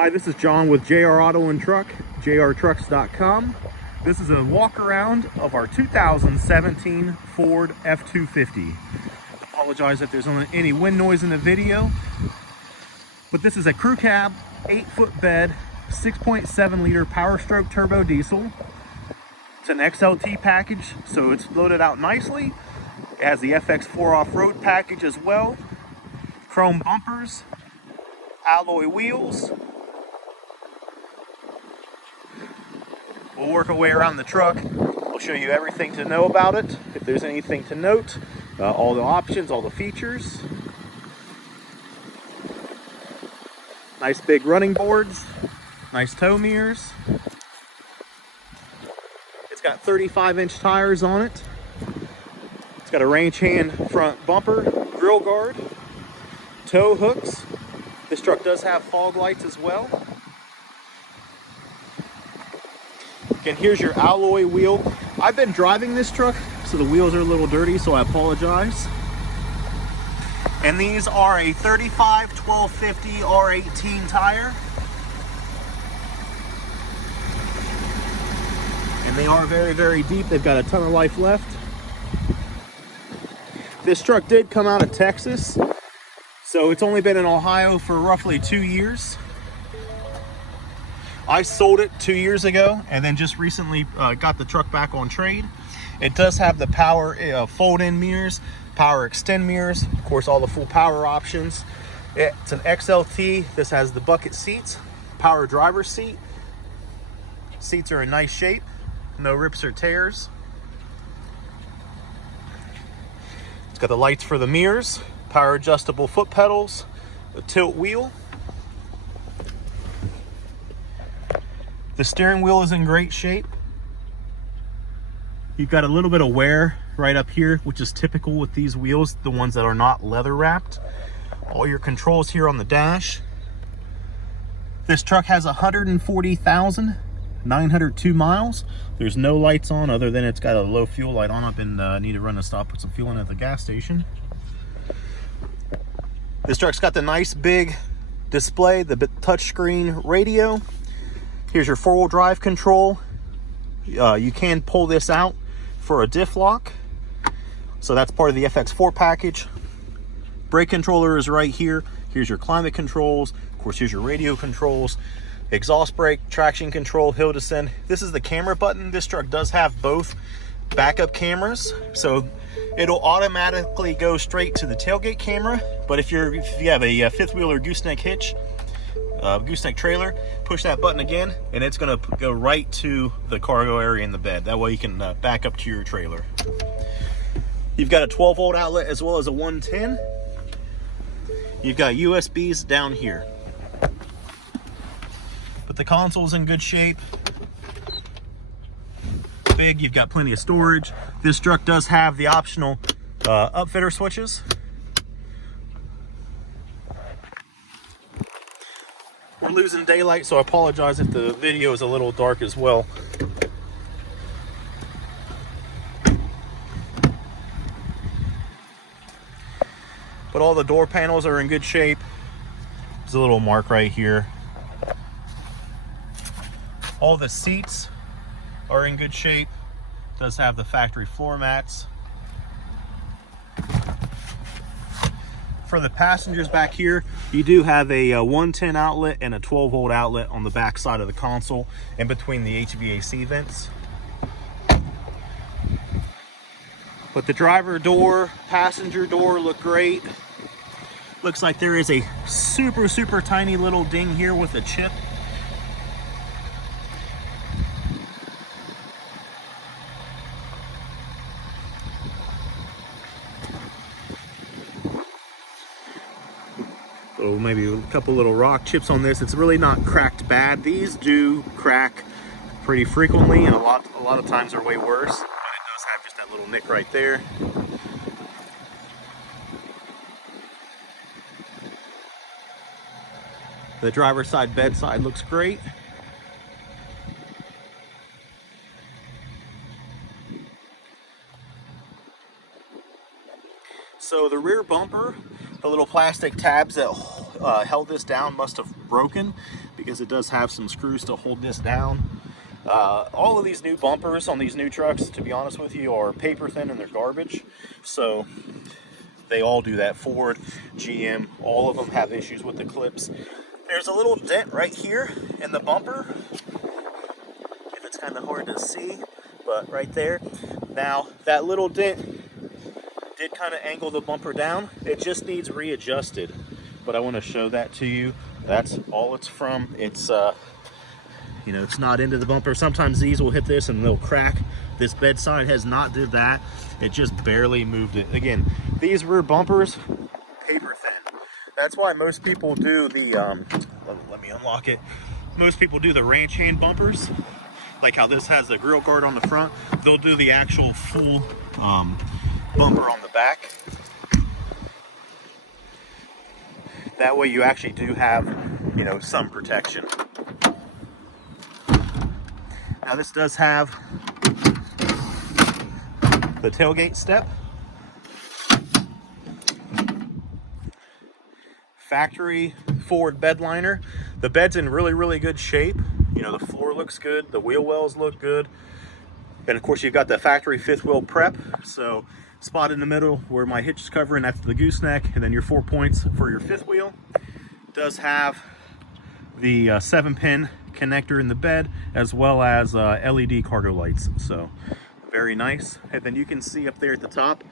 Hi, this is John with JR Auto and Truck, jrtrucks.com. This is a walk around of our 2017 Ford F-250. Apologize if there's any wind noise in the video, but this is a crew cab, 8-foot bed, 6.7 liter Powerstroke turbo diesel. It's an XLT package, so it's loaded out nicely. It has the FX4 off-road package as well. Chrome bumpers, alloy wheels. We'll work our way around the truck. We'll show you everything to know about it, if there's anything to note, all the options, all the features. Nice big running boards, nice tow mirrors. It's got 35-inch tires on it. It's got a range hand front bumper, grill guard, tow hooks. This truck does have fog lights as well. Again, here's your alloy wheel. I've been driving this truck, so the wheels are a little dirty, so I apologize. And these are a 35 1250 R18 tire. And they are very, very deep. They've got a ton of life left. This truck did come out of Texas, so it's only been in Ohio for roughly 2 years. I sold it 2 years ago and then just recently got the truck back on trade. It does have the power fold-in mirrors, power extend mirrors, of course all the full power options. It's an XLT. This has the bucket seats, power driver's seat. Seats are in nice shape, no rips or tears. It's got the lights for the mirrors, power adjustable foot pedals, a tilt wheel. The steering wheel is in great shape. You've got a little bit of wear right up here, which is typical with these wheels, the ones that are not leather wrapped. All your controls here on the dash. This truck has 140,902 miles. There's no lights on other than it's got a low fuel light on. I've been need to run a stop, put some fuel in at the gas station. This truck's got the nice big display, the touchscreen radio. Here's your four-wheel drive control. You can pull this out for a diff lock. So that's part of the FX4 package. Brake controller is right here. Here's your climate controls. Of course, here's your radio controls. Exhaust brake, traction control, hill descent. This is the camera button. This truck does have both backup cameras, so it'll automatically go straight to the tailgate camera. But if you have a fifth wheel or gooseneck hitch, gooseneck trailer, push that button again and it's going to go right to the cargo area in the bed. That way you can back up to your trailer. You've got a 12-volt outlet as well as a 110. You've got USBs down here. But the console's in good shape. Big, you've got plenty of storage. This truck does have the optional upfitter switches. We're losing daylight, so I apologize if the video is a little dark as well. But all the door panels are in good shape. There's a little mark right here. All the seats are in good shape. It does have the factory floor mats. For the passengers back here, you do have a 110 outlet and a 12-volt outlet on the back side of the console in between the HVAC vents. But the driver door, passenger door look great. Looks like there is a super, super tiny little ding here with a chip. So maybe a couple little rock chips on this. It's really not cracked bad. These do crack pretty frequently, and a lot of times are way worse. But it does have just that little nick right there. The driver's side bedside looks great. So the rear bumper, the little plastic tabs that held this down must have broken, because it does have some screws to hold this down. All of these new bumpers on these new trucks, to be honest with you, are paper thin and they're garbage. So they all do that. Ford, GM, all of them have issues with the clips. There's a little dent right here in the bumper, if it's kind of hard to see, but right there. Now, that little dent did kind of angle the bumper down. It just needs readjusted, but I want to show that to you. That's all it's from. It's you know, it's not into the bumper. Sometimes these will hit this and they'll crack. This bedside has not did that. It just barely moved it. Again, these rear bumpers, paper thin. That's why most people do the let me unlock it. Most people do the ranch hand bumpers, like how this has the grill guard on the front. They'll do the actual full bumper on the back. That way you actually do have, you know, some protection. Now this does have the tailgate step. Factory Ford bed liner. The bed's in really, really good shape. You know, the floor looks good, the wheel wells look good. And of course you've got the factory fifth wheel prep. So spot in the middle where my hitch is covering, that's the gooseneck, and then your 4 points for your fifth wheel. It does have the 7-pin connector in the bed, as well as LED cargo lights. So very nice. And then you can see up there at the top,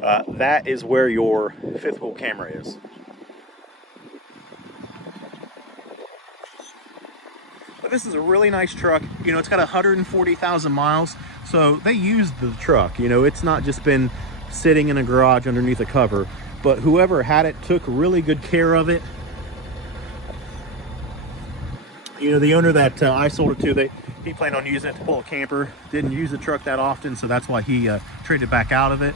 that is where your fifth wheel camera is. But this is a really nice truck. You know, it's got 140,000 miles, so they used the truck. You know, it's not just been sitting in a garage underneath a cover, but whoever had it took really good care of it. You know, the owner that I sold it to, he planned on using it to pull a camper. Didn't use the truck that often, so that's why he traded back out of it.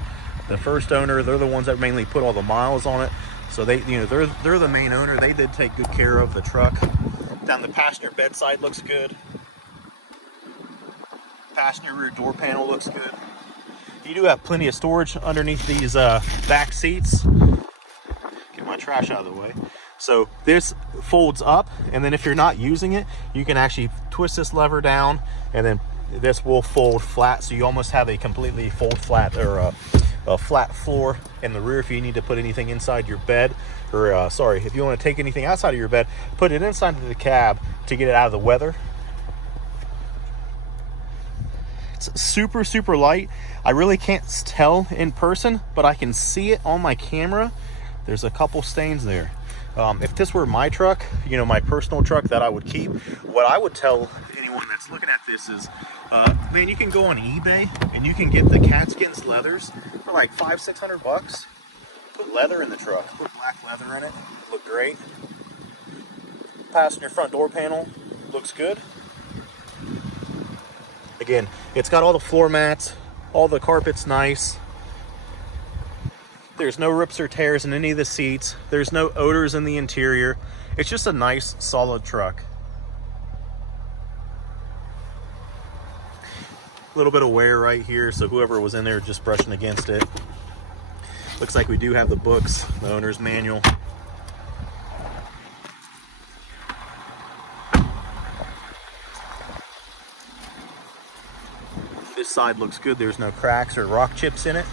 The first owner, they're the ones that mainly put all the miles on it, so they, you know, they're the main owner. They did take good care of the truck. Down the passenger bedside looks good. Passenger rear door panel looks good. You do have plenty of storage underneath these back seats. Get my trash out of the way. So this folds up, and then if you're not using it, you can actually twist this lever down, and then this will fold flat, so you almost have a completely fold flat, or a flat floor in the rear if you need to put anything inside your bed, or sorry, if you want to take anything outside of your bed, put it inside of the cab to get it out of the weather. It's super, super light. I really can't tell in person, but I can see it on my camera. There's a couple stains there. If this were my truck, you know, my personal truck that I would keep, what I would tell anyone that's looking at this is, man, you can go on eBay and you can get the cat skins leathers for like $500-600. Put leather in the truck, put black leather in it, look great. Passenger front door panel looks good. Again, it's got all the floor mats, all the carpet's nice. There's no rips or tears in any of the seats. There's no odors in the interior. It's just a nice, solid truck. A little bit of wear right here, so whoever was in there just brushing against it. Looks like we do have the books, the owner's manual. This side looks good. There's no cracks or rock chips in it.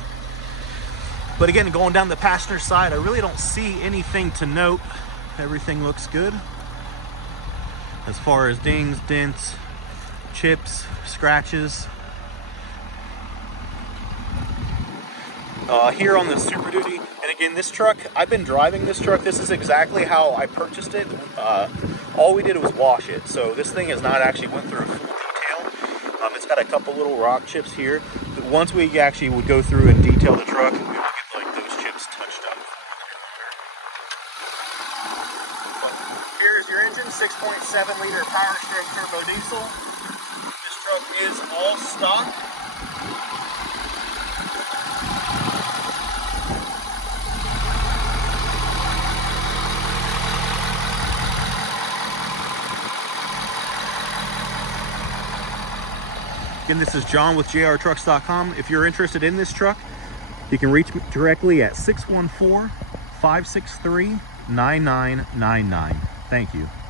But again, going down the passenger side, I really don't see anything to note. Everything looks good. As far as dings, dents, chips, scratches. Here on the Super Duty, and again, this truck, I've been driving this truck. This is exactly how I purchased it. All we did was wash it. So this thing has not actually went through full detail. It's got a couple little rock chips here. But once we actually would go through and detail the truck, we would get like those chips touched up. But here's your engine, 6.7 liter Powerstroke turbo diesel. This truck is all stock. Again, this is John with jrtrucks.com. If you're interested in this truck, you can reach me directly at 614-563-8255. 9999. Thank you.